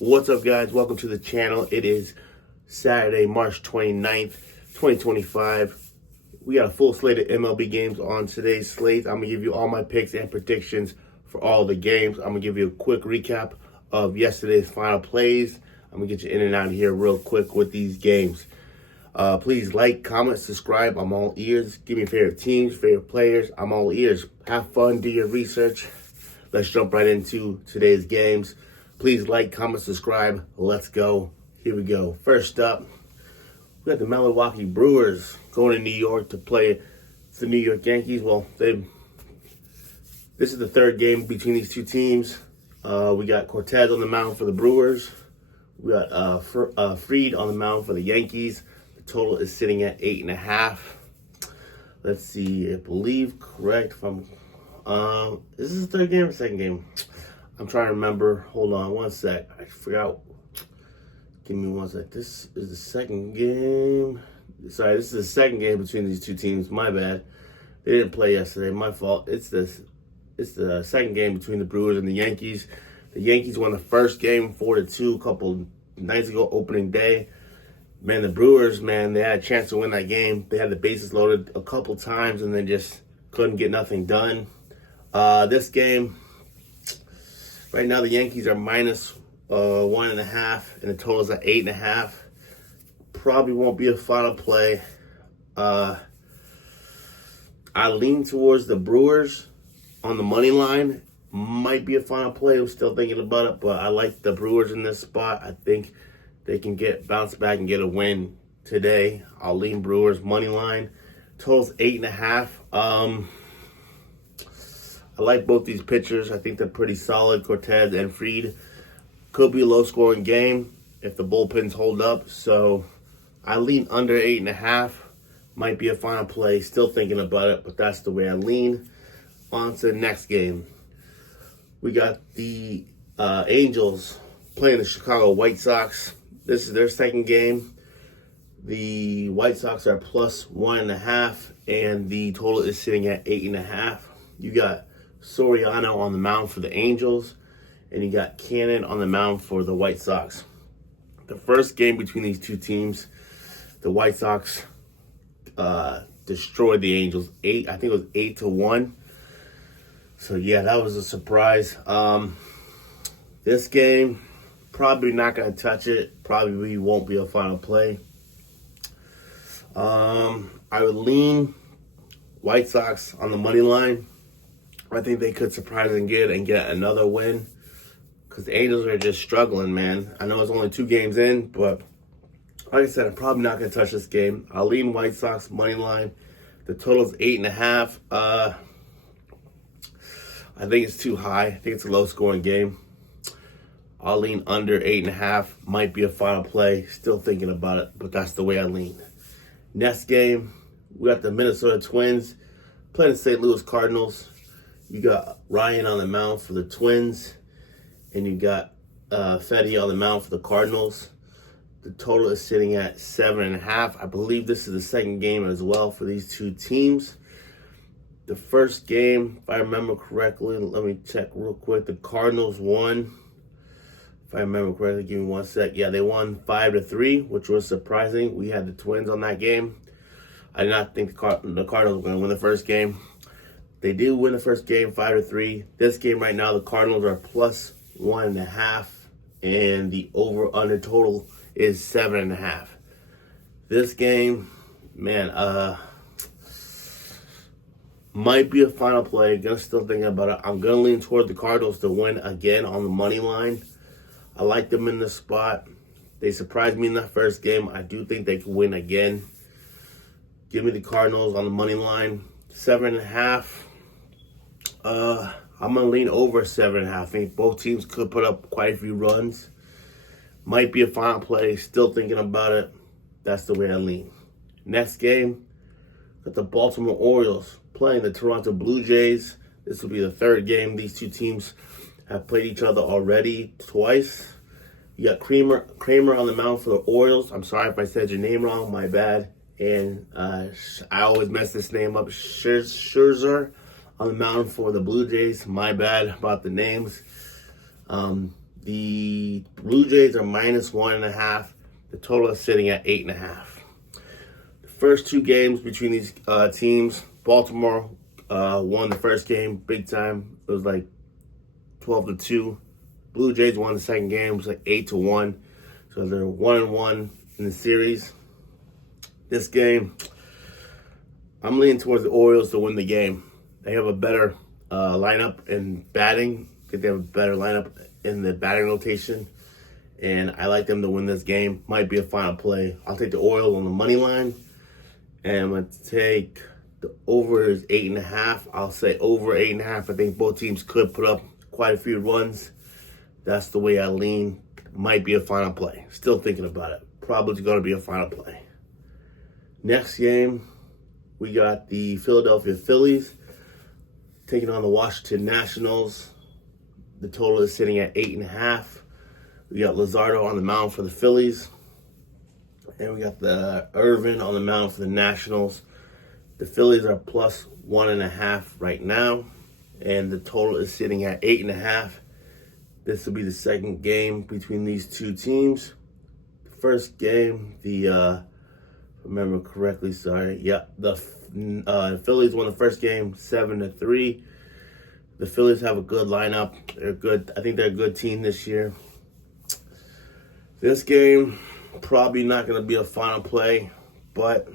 What's up, guys? Welcome to the channel. It is Saturday, March 29th, 2025. We got a full slate of MLB games on today's slate. I'm going to give you all my picks and predictions for all the games. I'm going to give you a quick recap of yesterday's final plays. I'm going to get you in and out of here real quick with these games. Please like, comment, subscribe. I'm all ears. Give me favorite teams, favorite players. I'm all ears. Have fun, do your research. Let's jump right into today's games. Please like, comment, subscribe. Let's go. Here we go. First up, we got the Milwaukee Brewers going to New York to play the New York Yankees. Well, this is the third game between these two teams. We got Cortez on the mound for the Brewers. We got Fried on the mound for the Yankees. The total is sitting at 8.5. Let's see. I believe correct. If I'm, is this the third game or second game? I'm trying to remember. Hold on one sec. I forgot. Give me one sec. This is the second game. Sorry, this is the second game between these two teams. My bad. They didn't play yesterday. My fault. It's the second game between the Brewers and the Yankees. The Yankees won the first game 4-2 a couple nights ago, opening day. Man, the Brewers, man, they had a chance to win that game. They had the bases loaded a couple times and then just couldn't get nothing done. This game, right now, the Yankees are minus 1.5, and the total is at 8.5. Probably won't be a final play. I lean towards the Brewers on the money line. Might be a final play. I'm still thinking about it, but I like the Brewers in this spot. I think they can bounce back and get a win today. I'll lean Brewers money line. Total's 8.5. I like both these pitchers. I think they're pretty solid. Cortez and Fried. Could be a low-scoring game if the bullpens hold up. So I lean under 8.5. Might be a final play. Still thinking about it, but that's the way I lean. On to the next game. We got the Angels playing the Chicago White Sox. This is their second game. The White Sox are plus 1.5, and the total is sitting at 8.5. You got Soriano on the mound for the Angels, and you got Cannon on the mound for the White Sox. The first game between these two teams, the White Sox destroyed the Angels. I think it was 8-1. So yeah, that was a surprise. This game, probably not gonna touch it. Probably won't be a final play. I would lean White Sox on the money line. I think they could surprise and get another win, because the Angels are just struggling, man. I know it's only 2 games in, but like I said, I'm probably not going to touch this game. I'll lean White Sox money line. The total is 8.5. I think it's too high. I think it's a low-scoring game. I'll lean under 8.5. Might be a final play. Still thinking about it, but that's the way I lean. Next game, we got the Minnesota Twins playing the St. Louis Cardinals. You got Ryan on the mound for the Twins, and you got Fetty on the mound for the Cardinals. The total is sitting at 7.5. I believe this is the second game as well for these two teams. The first game, if I remember correctly, let me check real quick. The Cardinals won. If I remember correctly, give me one sec. Yeah, they won 5-3, which was surprising. We had the Twins on that game. I did not think the Cardinals were going to win the first game. They did win the first game 5-3. This game right now, the Cardinals are plus 1.5, and the over-under total is 7.5. This game, man, might be a final play. Gonna still thinking about it. I'm gonna lean toward the Cardinals to win again on the money line. I like them in this spot. They surprised me in that first game. I do think they can win again. Give me the Cardinals on the money line. 7.5. I'm going to lean over 7.5. I think both teams could put up quite a few runs. Might be a final play. Still thinking about it. That's the way I lean. Next game, got the Baltimore Orioles playing the Toronto Blue Jays. This will be the third game. These two teams have played each other already twice. You got Kramer on the mound for the Orioles. I'm sorry if I said your name wrong. My bad. And I always mess this name up. Scherzer on the mound for the Blue Jays. My bad about the names. The Blue Jays are -1.5. The total is sitting at 8.5. The first two games between these teams, Baltimore won the first game big time. It was like 12-2. Blue Jays won the second game. It was like 8-1. So they're 1-1 in the series. This game, I'm leaning towards the Orioles to win the game. They have a better lineup in batting. I think they have a better lineup in the batting rotation. And I like them to win this game. Might be a final play. I'll take the Orioles on the money line. And I'm going to take the over is 8.5. I'll say over 8.5. I think both teams could put up quite a few runs. That's the way I lean. Might be a final play. Still thinking about it. Probably going to be a final play. Next game, we got the Philadelphia Phillies taking on the Washington Nationals. The total is sitting at 8.5. We got Luzardo on the mound for the Phillies. And we got the Irvin on the mound for the Nationals. The Phillies are +1.5 right now. And the total is sitting at 8.5. This will be the second game between these two teams. The first game, if I remember correctly, the Phillies won the first game 7-3. The Phillies have a good lineup. They're good. I think they're a good team this year. This game, probably not going to be a final play, but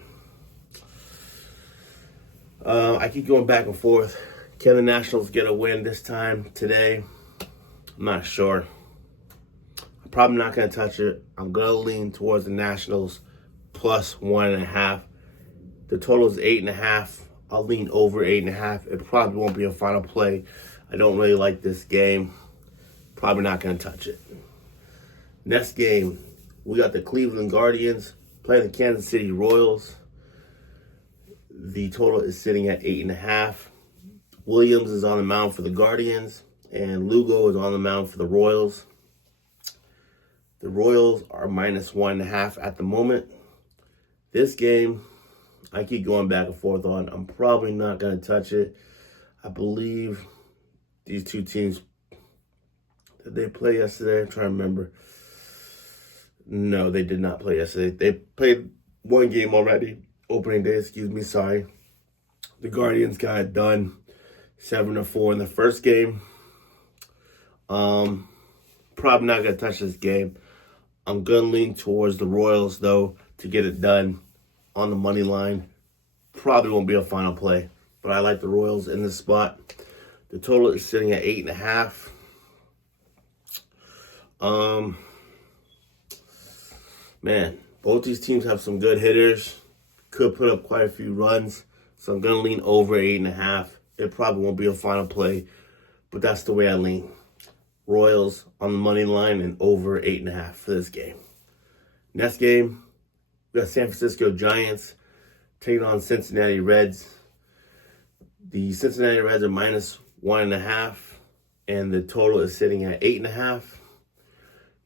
I keep going back and forth. Can the Nationals get a win this time today? I'm not sure. I'm probably not going to touch it. I'm going to lean towards the Nationals +1.5. The total is 8.5. I'll lean over 8.5. It probably won't be a final play. I don't really like this game. Probably not going to touch it. Next game, we got the Cleveland Guardians playing the Kansas City Royals. The total is sitting at 8.5. Williams is on the mound for the Guardians, and Lugo is on the mound for the Royals. The Royals are -1.5 at the moment. This game, I keep going back and forth on. I'm probably not going to touch it. I believe these two teams, did they play yesterday? I'm trying to remember. No, they did not play yesterday. They played one game already. Opening day, sorry. The Guardians got it done 7-4 in the first game. Probably not going to touch this game. I'm going to lean towards the Royals, though, to get it done on the money line. Probably won't be a final play, but I like the Royals in this spot. The total is sitting at 8.5. Man, both these teams have some good hitters. Could put up quite a few runs. So I'm going to lean over 8.5. It probably won't be a final play, but that's the way I lean. Royals on the money line and over 8.5 for this game. Next game, we got San Francisco Giants taking on Cincinnati Reds. The Cincinnati Reds are -1.5, and the total is sitting at 8.5.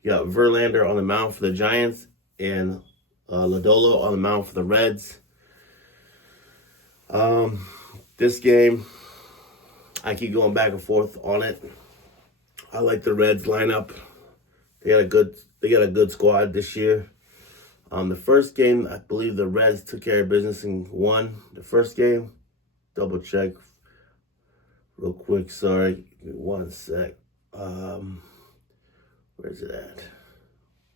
You got Verlander on the mound for the Giants and Lodolo on the mound for the Reds. This game, I keep going back and forth on it. I like the Reds lineup. They got a good squad this year. The first game, I believe the Reds took care of business and won the first game. Double check real quick. Sorry, give me one sec. Where's it at?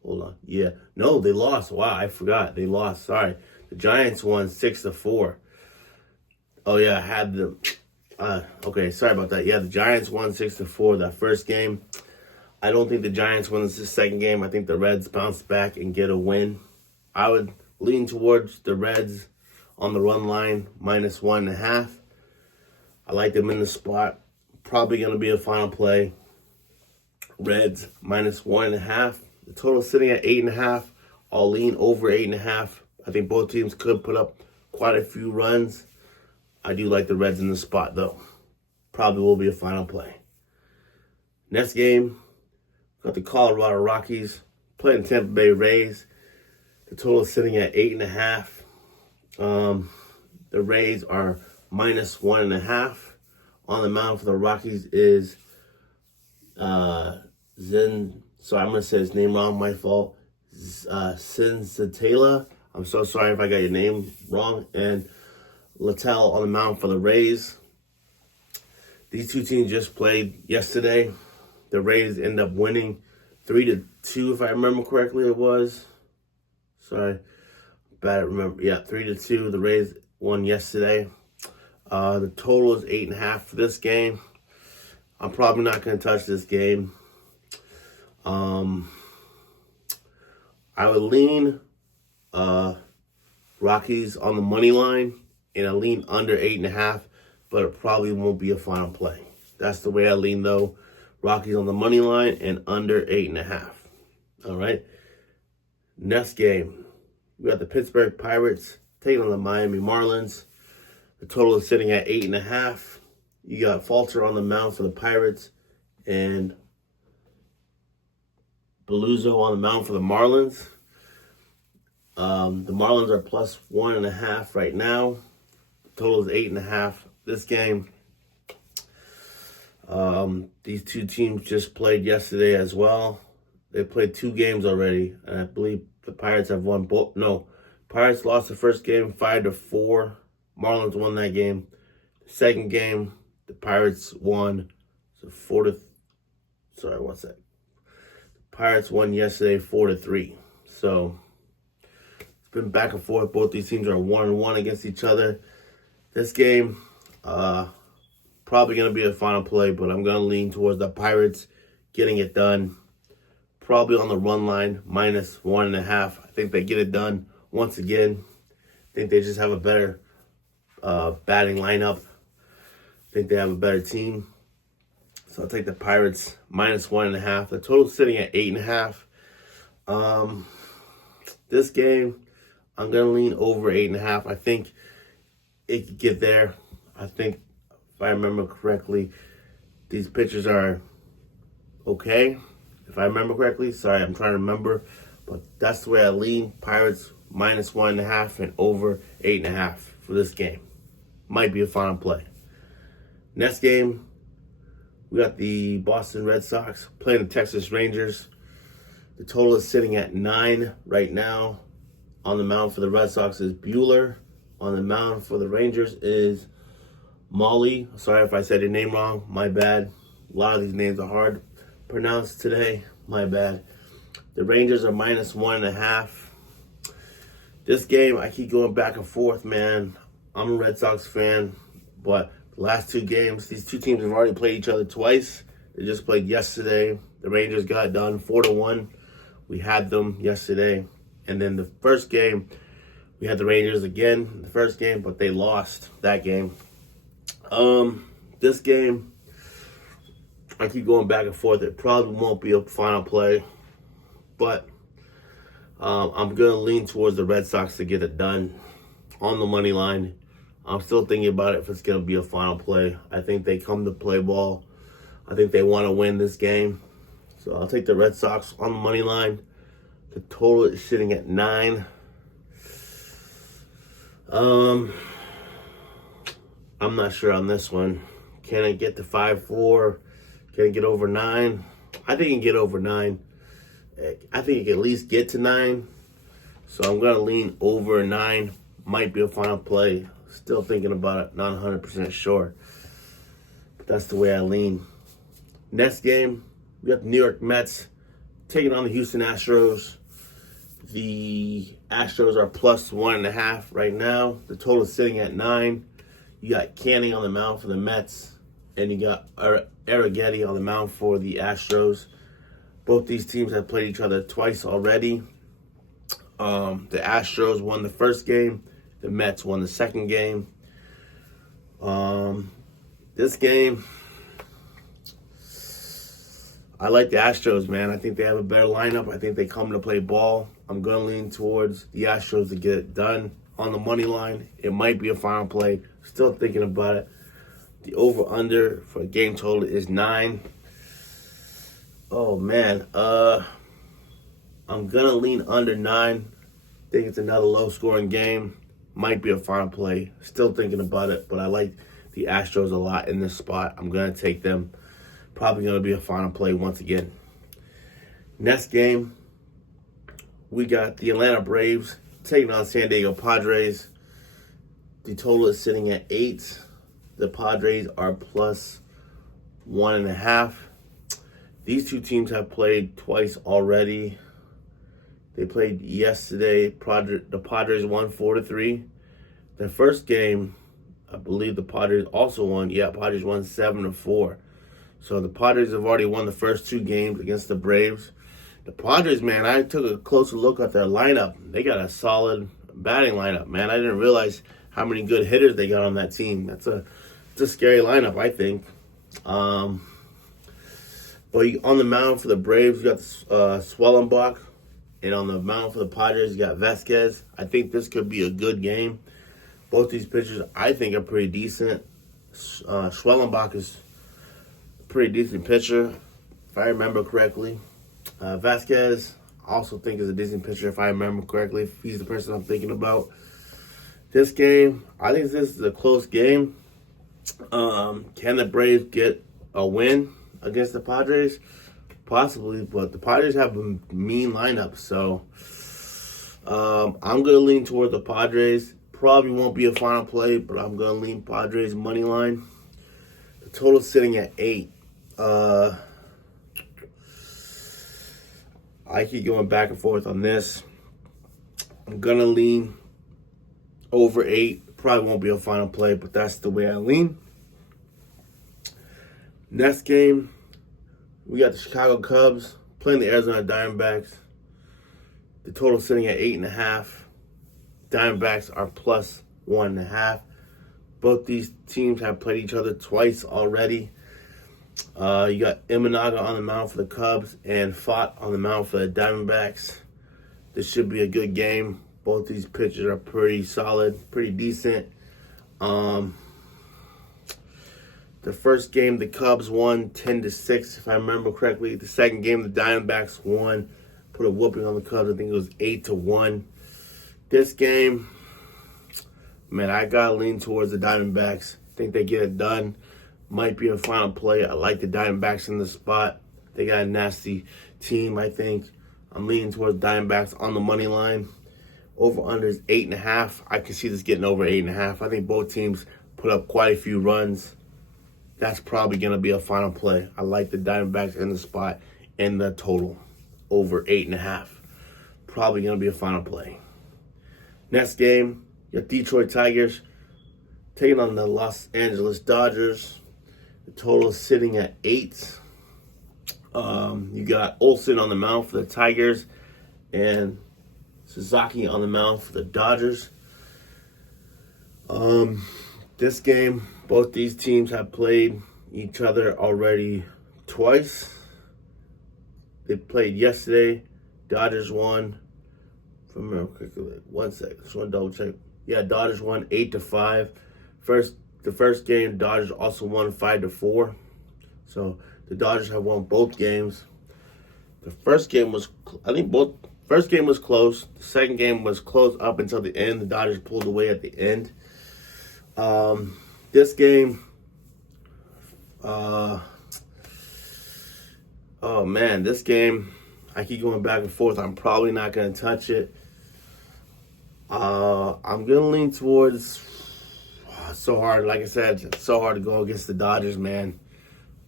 Hold on. Yeah. No, they lost. Wow, I forgot. They lost. Sorry. The Giants won 6-4. Oh, yeah, I had them. Okay, sorry about that. Yeah, the Giants won 6-4 that first game. I don't think the Giants win this second game. I think the Reds bounce back and get a win. I would lean towards the Reds on the run line, -1.5. I like them in the spot. Probably going to be a final play. Reds -1.5. The total sitting at 8.5. I'll lean over 8.5. I think both teams could put up quite a few runs. I do like the Reds in the spot, though. Probably will be a final play. Next game, got the Colorado Rockies playing Tampa Bay Rays. The total is sitting at 8.5. The Rays are -1.5. On the mound for the Rockies is Sorry, I'm gonna say his name wrong. My fault. Cincinnati. I'm so sorry if I got your name wrong. And Littell on the mound for the Rays. These two teams just played yesterday. The Rays end up winning 3-2, if I remember correctly. It was. Sorry, bad at remember. Yeah, 3-2. The Rays won yesterday. The total is 8.5 for this game. I'm probably not going to touch this game. I would lean Rockies on the money line, and I lean under 8.5, but it probably won't be a final play. That's the way I lean, though. Rockies on the money line and under 8.5. All right. Next game, we got the Pittsburgh Pirates taking on the Miami Marlins. The total is sitting at 8.5. You got Falter on the mound for the Pirates and Beluzzo on the mound for the Marlins. The Marlins are plus 1.5 right now. The total is 8.5 this game. These two teams just played yesterday as well. They played 2 games already, and I believe the Pirates have won both. No, Pirates lost the first game 5-4. Marlins won that game. The second game, the Pirates won. So 4-. Sorry, what's that? The Pirates won yesterday 4-3. So it's been back and forth. Both these teams are 1-1 against each other. This game, probably going to be a final play, but I'm going to lean towards the Pirates getting it done. Probably on the run line, minus 1.5. I think they get it done once again. I think they just have a better batting lineup. I think they have a better team. So I'll take the Pirates minus 1.5. The total's sitting at 8.5. This game, I'm going to lean over 8.5. I think it could get there. I think, if I remember correctly, these pitchers are okay. If I remember correctly, sorry, I'm trying to remember, but that's the way I lean. Pirates minus 1.5 and over 8.5 for this game. Might be a final play. Next game, we got the Boston Red Sox playing the Texas Rangers. The total is sitting at 9 right now. On the mound for the Red Sox is Bueller. On the mound for the Rangers is Molly. Sorry if I said your name wrong. My bad. A lot of these names are hard to pronounce today. My bad. The Rangers are minus 1.5. This game, I keep going back and forth, man. I'm a Red Sox fan, but the last 2 games, these two teams have already played each other twice. They just played yesterday. The Rangers got it done 4-1. We had them yesterday. And then the first game, we had the Rangers again in the first game, but they lost that game. This game, I keep going back and forth. It probably won't be a final play, but I'm going to lean towards the Red Sox to get it done on the money line. I'm still thinking about it if it's going to be a final play. I think they come to play ball. I think they want to win this game. So I'll take the Red Sox on the money line. The total is sitting at 9. I'm not sure on this one. Can it get to 5-4? Can it get over 9? I think it can get over 9. I think it can at least get to 9. So I'm going to lean over 9. Might be a final play. Still thinking about it. Not 100% sure. But that's the way I lean. Next game, we got the New York Mets taking on the Houston Astros. The Astros are plus 1.5 right now. The total is sitting at 9. You got Canning on the mound for the Mets, and you got Arrighetti on the mound for the Astros. Both these teams have played each other twice already. The Astros won the first game. The Mets won the second game. This game, I like the Astros, man. I think they have a better lineup. I think they come to play ball. I'm going to lean towards the Astros to get it done on the money line. It might be a final play. Still thinking about it. The over-under for the game total is 9. Oh, man. I'm going to lean under 9. Think it's another low-scoring game. Might be a final play. Still thinking about it, but I like the Astros a lot in this spot. I'm going to take them. Probably going to be a final play once again. Next game, we got the Atlanta Braves taking on San Diego Padres. The total is sitting at 8. The Padres are plus 1.5. These two teams have played twice already. They played yesterday. The Padres won 4-3. The first game, I believe the Padres also won. Yeah, Padres won 7-4. So the Padres have already won the first 2 games against the Braves. The Padres, man, I took a closer look at their lineup. They got a solid batting lineup, man. I didn't realize how many good hitters they got on that team. It's a scary lineup, I think. But on the mound for the Braves, you got Swellenbach. And on the mound for the Padres, you got Vasquez. I think this could be a good game. Both these pitchers, I think, are pretty decent. Swellenbach is a pretty decent pitcher, if I remember correctly. Vasquez, I also think is a decent pitcher, if I remember correctly. If he's the person I'm thinking about. This game, I think this is a close game. Can the Braves get a win against the Padres? Possibly, but the Padres have a mean lineup, so I'm going to lean toward the Padres. Probably won't be a final play, but I'm going to lean Padres money line. The total's sitting at 8. I keep going back and forth on this. I'm going to lean over 8. Probably won't be a final play, but that's the way I lean. Next game, we got the Chicago Cubs playing the Arizona Diamondbacks. The total sitting at 8.5. Diamondbacks are plus 1.5. Both these teams have played each other twice already. You got Imanaga on the mound for the Cubs and Fott on the mound for the Diamondbacks. This should be a good game. Both these pitchers are pretty solid, pretty decent. The first game, the Cubs won 10-6, if I remember correctly. The second game, the Diamondbacks won, put a whooping on the Cubs. I think it was 8-1. This game, man, I gotta lean towards the Diamondbacks. I think they get it done. Might be a final play. I like the Diamondbacks in the spot. They got a nasty team, I think. I'm leaning towards Diamondbacks on the money line. Over-under is 8.5. I can see this getting over 8.5. I think both teams put up quite a few runs. That's probably going to be a final play. I like the Diamondbacks in the spot and the total over 8.5. Probably going to be a final play. Next game, you got Detroit Tigers taking on the Los Angeles Dodgers. The total is sitting at 8. You got Olsen on the mound for the Tigers and Suzuki on the mound for the Dodgers. This game, both these teams have played each other already twice. They played yesterday. Dodgers won. One second. Just want to double check. Yeah, Dodgers won 8-5. The first game, Dodgers also won 5-4. So the Dodgers have won both games. The first game was, first game was close. The second game was close up until the end. The Dodgers pulled away at the end. This game, oh man, this game, I keep going back and forth. I'm probably not going to touch it. I'm going to lean towards, so hard, like I said, it's so hard to go against the Dodgers, man.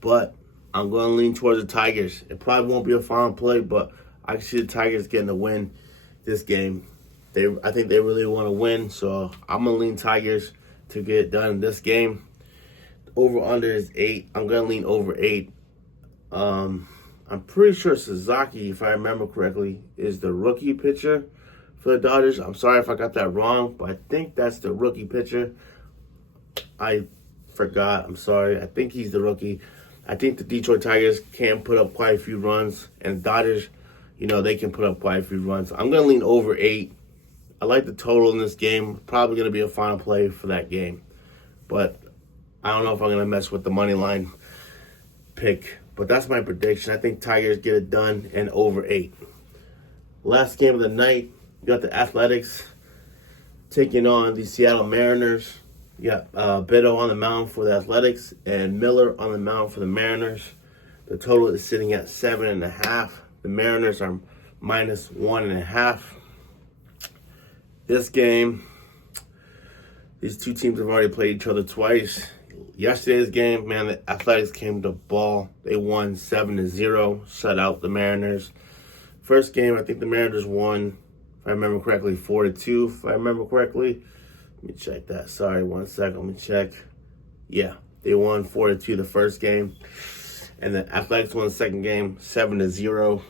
But I'm going to lean towards the Tigers. It probably won't be a final play, but I can see the Tigers getting a win this game. I think they really want to win, so I'm going to lean Tigers to get it done in this game. Over-under is 8. I'm going to lean over 8. I'm pretty sure Suzuki, if I remember correctly, is the rookie pitcher for the Dodgers. I'm sorry if I got that wrong, but I think that's the rookie pitcher. I forgot. I'm sorry. I think he's the rookie. I think the Detroit Tigers can put up quite a few runs, and the Dodgers, they can put up quite a few runs. I'm going to lean over 8. I like the total in this game. Probably going to be a final play for that game. But I don't know if I'm going to mess with the money line pick. But that's my prediction. I think Tigers get it done and over 8. Last game of the night, you got the Athletics taking on the Seattle Mariners. You got Beto on the mound for the Athletics and Miller on the mound for the Mariners. The total is sitting at 7.5. The Mariners are -1.5. This game, these two teams have already played each other twice. Yesterday's game, man, the Athletics came to ball. They won 7-0, shut out the Mariners. First game, I think the Mariners won, if I remember correctly, 4-2. If I remember correctly, let me check that. Sorry, 1 second. Let me check. Yeah, they won 4-2 the first game, and the Athletics won the second game 7-0.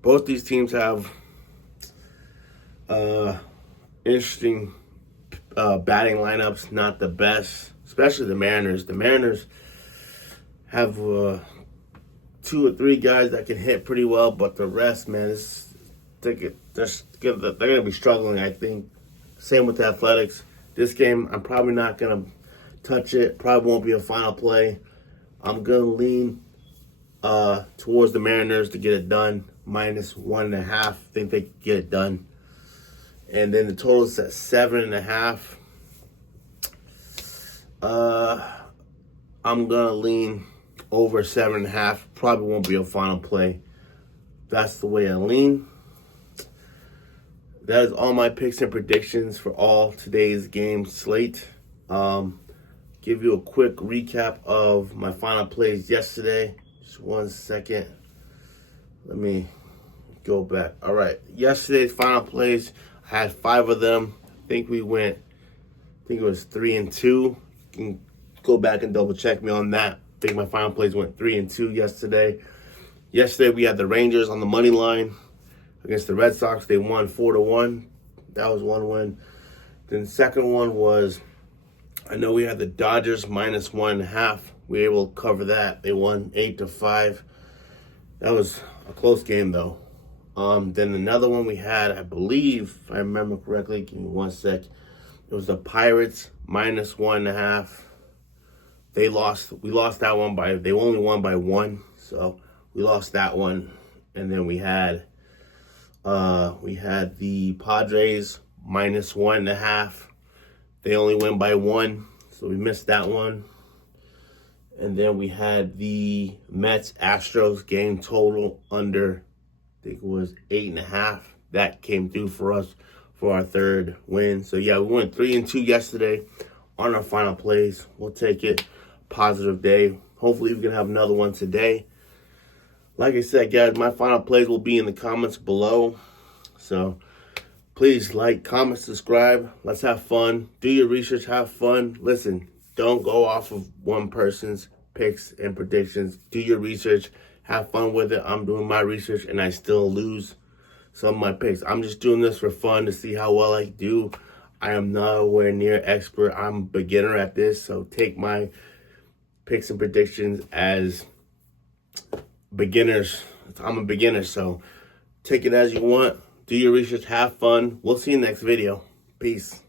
Both these teams have interesting batting lineups, not the best, especially the Mariners. The Mariners have 2 or 3 guys that can hit pretty well, but the rest, man, they're going to be struggling, I think. Same with the Athletics. This game, I'm probably not going to touch it. Probably won't be a final play. I'm going to lean towards the Mariners to get it done. -1.5. I think they can get it done. And then the total is at 7.5. I'm going to lean over 7.5. Probably won't be a final play. That's the way I lean. That is all my picks and predictions for all today's game slate. Give you a quick recap of my final plays yesterday. Just 1 second. Let me go back. All right. Yesterday's final plays, I had 5 of them. I think it was 3-2. You can go back and double check me on that. I think my final plays went 3-2 yesterday. Yesterday we had the Rangers on the money line against the Red Sox. They won 4-1. That was one win. Then the second one was, I know we had the Dodgers -1.5. We were able to cover that. They won 8-5. That was a close game though. Then another one we had, I believe, if I remember correctly, give me 1 sec. It was the Pirates -1.5. We lost that one they only won by 1, so we lost that one. And then we had the Padres -1.5. They only win by 1, so we missed that one. And then we had the Mets-Astros game total under, I think it was 8.5. That came through for us for our third win. So yeah, we went 3-2 yesterday on our final plays. We'll take it. Positive day. Hopefully we can have another one today. Like I said, guys, my final plays will be in the comments below. So please like, comment, subscribe. Let's have fun. Do your research, have fun. Listen, don't go off of one person's picks and predictions. Do your research. Have fun with it. I'm doing my research and I still lose some of my picks. I'm just doing this for fun to see how well I do. I am nowhere near expert. I'm a beginner at this. So take my picks and predictions as beginners. I'm a beginner, so take it as you want. Do your research. Have fun. We'll see you next video. Peace.